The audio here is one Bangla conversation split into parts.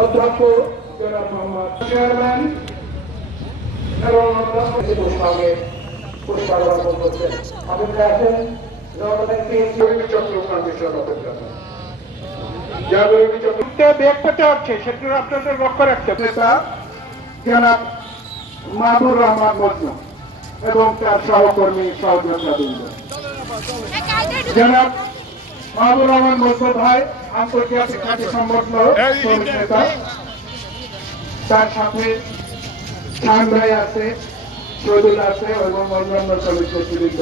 অধ্যক্ষ জনাব মোহাম্মদ চেয়ারম্যান এবং পুরস্কার অর্পণ করছেন। অপেক্ষা আছেন চক্র ফাউন্ডেশন অপেক্ষা ব্যাগটা হচ্ছে সেটা আপনাদের লক্ষ্য রাখতে জনাব মাহবুর রহমান মজনু এবং তার সহকর্মী সহযোদ্ধাবৃন্দ। জনাব মাহবুর রহমান মজনু ভাই আন্তর্জাতিক কাজে সংগঠন শ্রমিক নেতা, তার সাথে খান ভাই আছে, শহীদুল আছে এবং অন্যান্য শ্রমিক নেতৃবৃন্দ।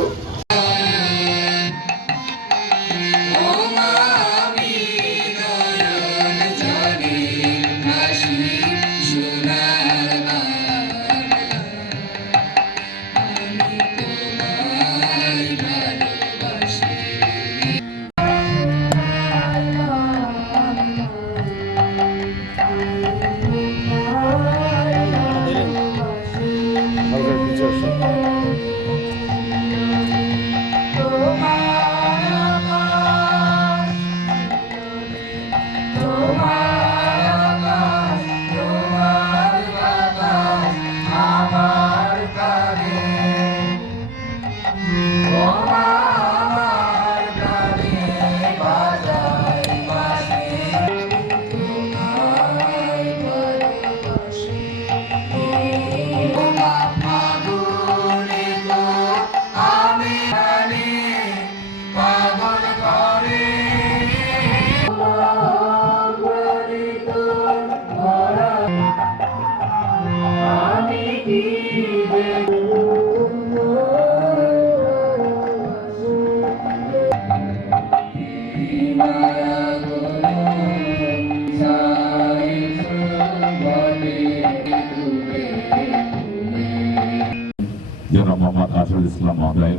জনাব মোহাম্মদ আসল ইসলাম মহোদয়,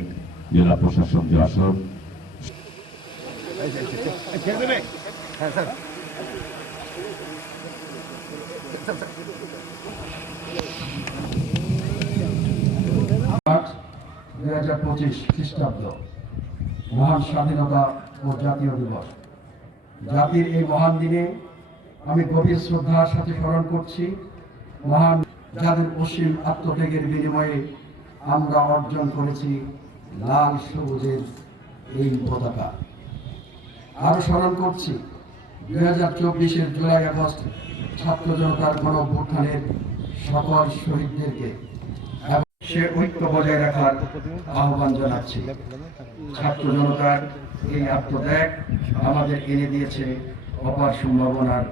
জেলা প্রশাসক যশোর। মার্চ 2025 খ্রিস্টাব্দ মহান স্বাধীনতা ও জাতীয় দিবস। জাতির এই মহান দিনে আমি গভীর শ্রদ্ধার সাথে স্মরণ করছি মহান যাদের অসীম আত্মত্যাগের বিনিময়ে আমরা অর্জন করেছি লাল সবুজের এই পতাকা। আরো স্মরণ করছি 2024-এর জুলাই আগস্ট ছাত্র জনতার গণঅভ্যুত্থানের সকল শহীদদেরকে এবং সে ঐক্য বজায় রাখার আহ্বান জানাচ্ছি। ছাত্র জনতার এই আত্মত্যাগ আমাদের এনে দিয়েছে অপার সম্ভাবনার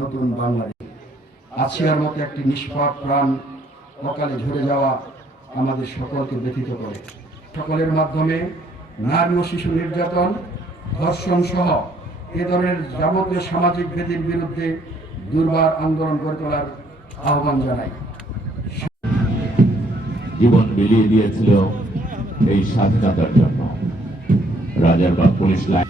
নতুন বাংলাদেশ। আসিয়ার মতো একটি নিষ্পাপ প্রাণ অকালে ঝরে যাওয়া আমাদের সকলকে ব্যথিত করে। সকলের মাধ্যমে নারী ও শিশু নির্যাতন, ধর্ষণ সহ এ ধরনের যাবতীয় সামাজিক ব্যাধির বিরুদ্ধে দুর্বার আন্দোলন গড়ে তোলার আহ্বান জানাই। জীবন বিলিয়ে দিয়েছিল এই স্বাধীনতার জন্য। Rajarbagh police line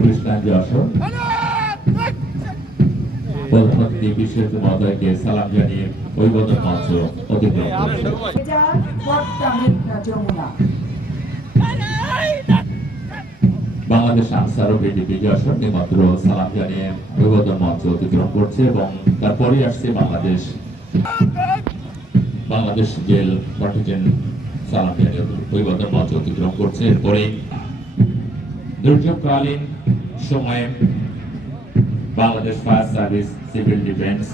police line Jessore প্রধানমন্ত্রী বিশেষ মহোদয়কে সালাম জানিয়ে অভিবাদন মঞ্চ অতিক্রম করেছে। বাংলাদেশ আনসার ও বিডিপি যশোর নিমন্ত্র সালাম জানিয়ে অভিবাদন মঞ্চ অতিক্রম করছে এবং তারপরে আসছে বাংলাদেশ জেল পার্টিজেন সালাম জানিয়ে অভিবাদন মঞ্চ অতিক্রম করছে। এরপরে দুর্যোগকালীন সময়ে Bangladesh fire service, civil defence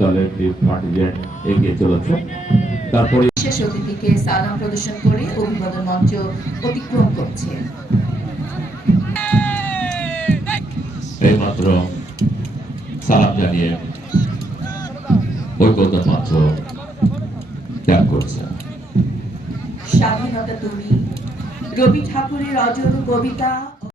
দলের পার্টিজেন এগিয়ে চলেছে। তারপরে বিশেষ অতিথিকে সালাম প্রদর্শন করে অভিবাদন মঞ্চ অতিক্রম করছে। এইমাত্র সালাম জানিয়ে অভিবাদন মঞ্চ ত্যাগ করছে। স্বাধীনতা তুমি, রবি ঠাকুরের অজর কবিতা।